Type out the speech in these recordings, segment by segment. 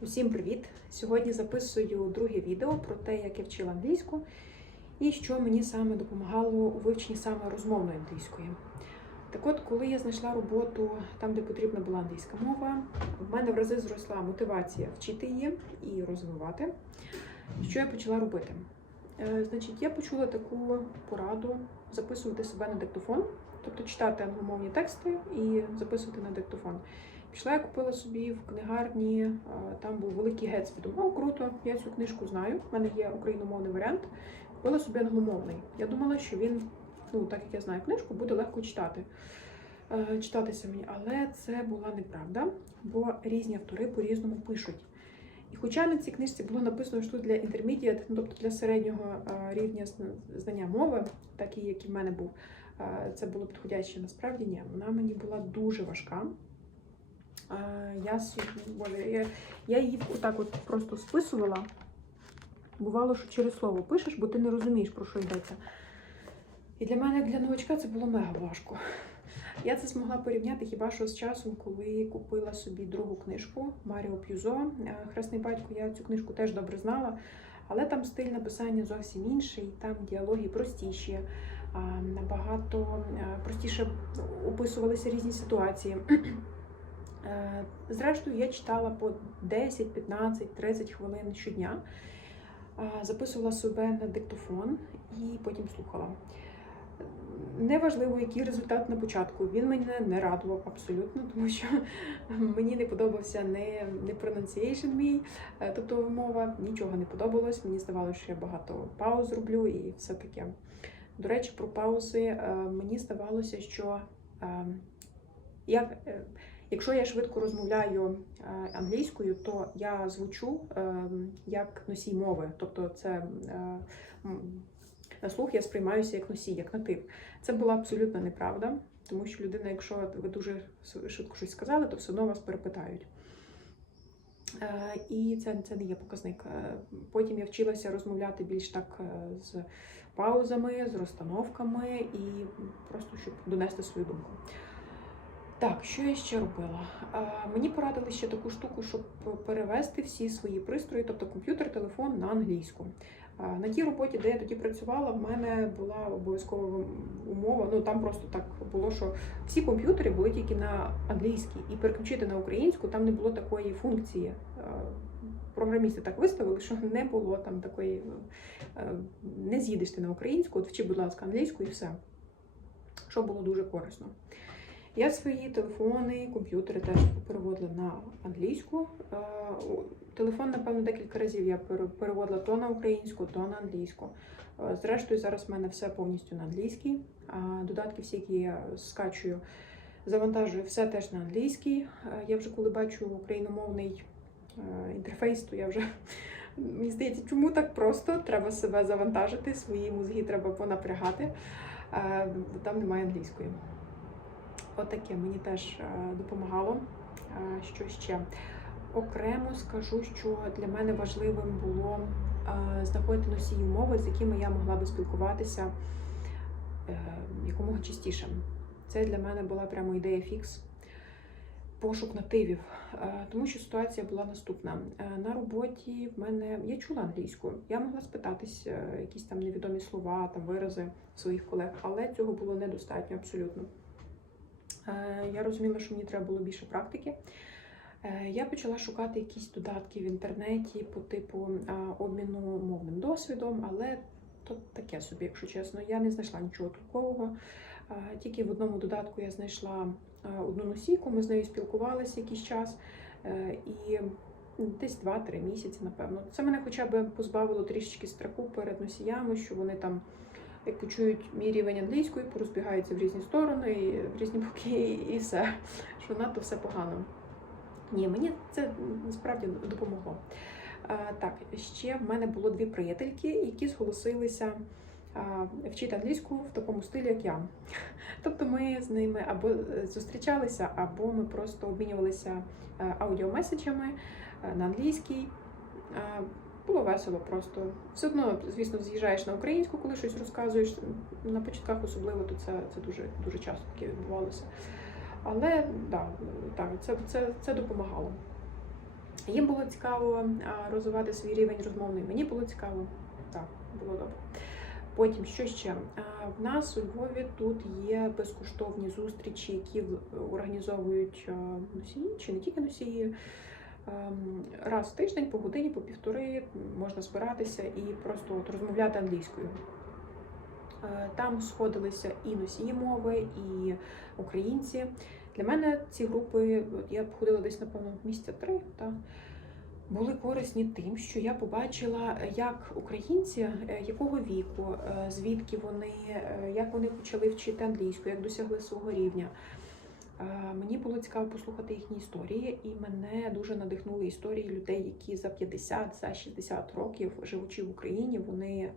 Усім привіт! Сьогодні записую друге відео про те, як я вчила англійську і що мені саме допомагало у вивченні саме розмовної англійської. Так от, коли я знайшла роботу там, де потрібна була англійська мова, в мене в рази зросла мотивація вчити її і розвивати. Що я почала робити? Е, Значить, я почула таку пораду записувати себе на диктофон, тобто читати англомовні тексти і записувати на диктофон. Пішла, я купила собі в книгарні, е, там був великий. Думаю, о, круто, я цю книжку знаю. У мене є україномовний варіант. Купила собі англомовний. Я думала, що він, ну так як я знаю книжку, буде легко читати. Е, Читатися мені, але це була неправда, бо різні автори по-різному пишуть. І хоча на цій книжці було написано, що для intermediate, ну тобто для середнього е, рівня знання мови, такий, який в мене був, це було підходяще. Насправді ні, вона мені була дуже важка. Е, Я, я, я її отак от просто списувала. Бувало, що через слово пишеш, бо ти не розумієш, про що йдеться. І для мене, як для новачка, це було мега важко. Я це змогла порівняти хіба що з часом, коли купила собі другу книжку Маріо П'юзо. Е, Хресний батько, я цю книжку теж добре знала, але там стиль написання зовсім інший, там діалоги простіші, набагато е, простіше описувалися різні ситуації. Е, Зрештою, я читала по 10, 15, 30 хвилин щодня, Е, записувала себе на диктофон і потім слухала. Неважливо, який результат на початку. Він мене не радував абсолютно, тому що мені не подобався не, не pronunciation мій, е, тобто вимова, нічого не подобалось. Мені здавалося, що я багато пауз роблю і все таке. До речі, про паузи мені здавалося, що е, як, е, якщо я швидко розмовляю е, англійською, то я звучу е, як носій мови. Тобто це е, на слух я сприймаюся як носій, як натив. Це була абсолютно неправда, тому що людина, якщо ви дуже швидко щось сказали, то все одно вас перепитають. Е, І це, це не є показник. Е, Потім я вчилася розмовляти більш так е, з паузами, з розстановками і просто щоб донести свою думку. Так, що я ще робила? Е, Мені порадили ще таку штуку, щоб перевести всі свої пристрої, тобто комп'ютер, телефон на англійську. Е, На тій роботі, де я тоді працювала, в мене була обов'язкова умова. Ну там просто так було, що всі комп'ютери були тільки на англійській, і переключити на українську там не було такої функції. Е, Програмісти так виставили, що не було там такої, е, не з'їдеш ти на українську, от вчи, будь ласка, англійську і все. Що було дуже корисно. Я свої телефони, комп'ютери теж переводила на англійську. Е, Телефон, напевно, декілька разів я переводила то на українську, то на англійську. Е, Зрештою, зараз в мене все повністю на англійській. Додатки всі, які я скачую, завантажую, все теж на англійській. Е, Я вже коли бачу україномовний інтерфейс, то я вже мені здається, чому так просто? Треба себе завантажити, свої мозги треба понапрягати. Там немає англійської. Отаке мені теж е, допомагало. Е, Що ще? Окремо скажу, що для мене важливим було е, знаходити носії мови, з якими я могла би спілкуватися якомога частіше. Це для мене була прямо ідея фікс. Пошук нативів, тому що ситуація була наступна. На роботі в мене я чула англійську, я могла спитатись якісь там невідомі слова, там вирази своїх колег, але цього було недостатньо абсолютно. Е, Я розуміла, що мені треба було більше практики. Е, Я почала шукати якісь додатки в інтернеті по типу обміну мовним досвідом, але то таке собі, якщо чесно, я не знайшла нічого толкового. Е, Тільки в одному додатку я знайшла одну носійку, ми з нею спілкувалися якийсь час. І десь 2-3 місяці, напевно. Це мене хоча б позбавило трішечки страху перед носіями, що вони там, як почують мій рівень англійської, порозбігаються в різні сторони, в різні боки, і все, що надто все погано. Ні, мені це насправді допомогло. Так, ще в мене було дві приятельки, які зголосилися вчити англійську в такому стилі, як я. Тобто ми з ними або е, зустрічалися, або ми просто обмінювалися е, аудіомеседжами е, на англійській. Було весело просто. Все одно, звісно, з'їжджаєш на українську, коли щось розказуєш. На початках особливо, то це, це дуже, дуже часто таке відбувалося. Але да, так, це, це, це допомагало. Їм було цікаво розвивати свій рівень розмовний. Мені було цікаво. Так, було добре. Потім що ще? В нас у Львові тут є безкоштовні зустрічі, які організовують носії, чи не тільки носії. Ем, Раз в тиждень по годині, по півтори можна збиратися і просто от розмовляти англійською. Е, Там сходилися і носії мови, і українці. Для мене ці групи, я б ходила десь, напевно, місяця три, та, були корисні тим, що я побачила, як українці, е, якого віку, е, звідки вони, як вони почали вчити англійську, як досягли свого рівня. Е, Мені було цікаво послухати їхні історії, і мене дуже надихнули історії людей, які за 50, за 60 років, живучи в Україні, вони е,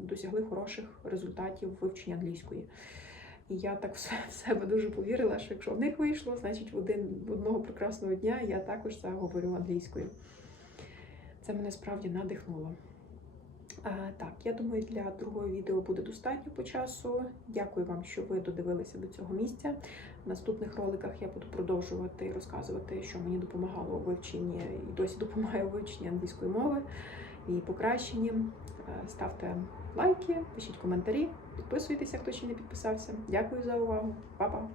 досягли хороших результатів вивчення англійської. І я так в себе дуже повірила, що якщо в них вийшло, значить в один в одного прекрасного дня я також заговорю англійською. Це мене справді надихнуло. Так, я думаю, для другого відео буде достатньо по часу. Дякую вам, що ви додивилися до цього місця. В наступних роликах я буду продовжувати розказувати, що мені допомагало у вивченні і досі допомагає у вивченні англійської мови і покращенні. Е, Ставте лайки, пишіть коментарі, підписуйтеся, хто ще не підписався. Дякую за увагу. Па-па!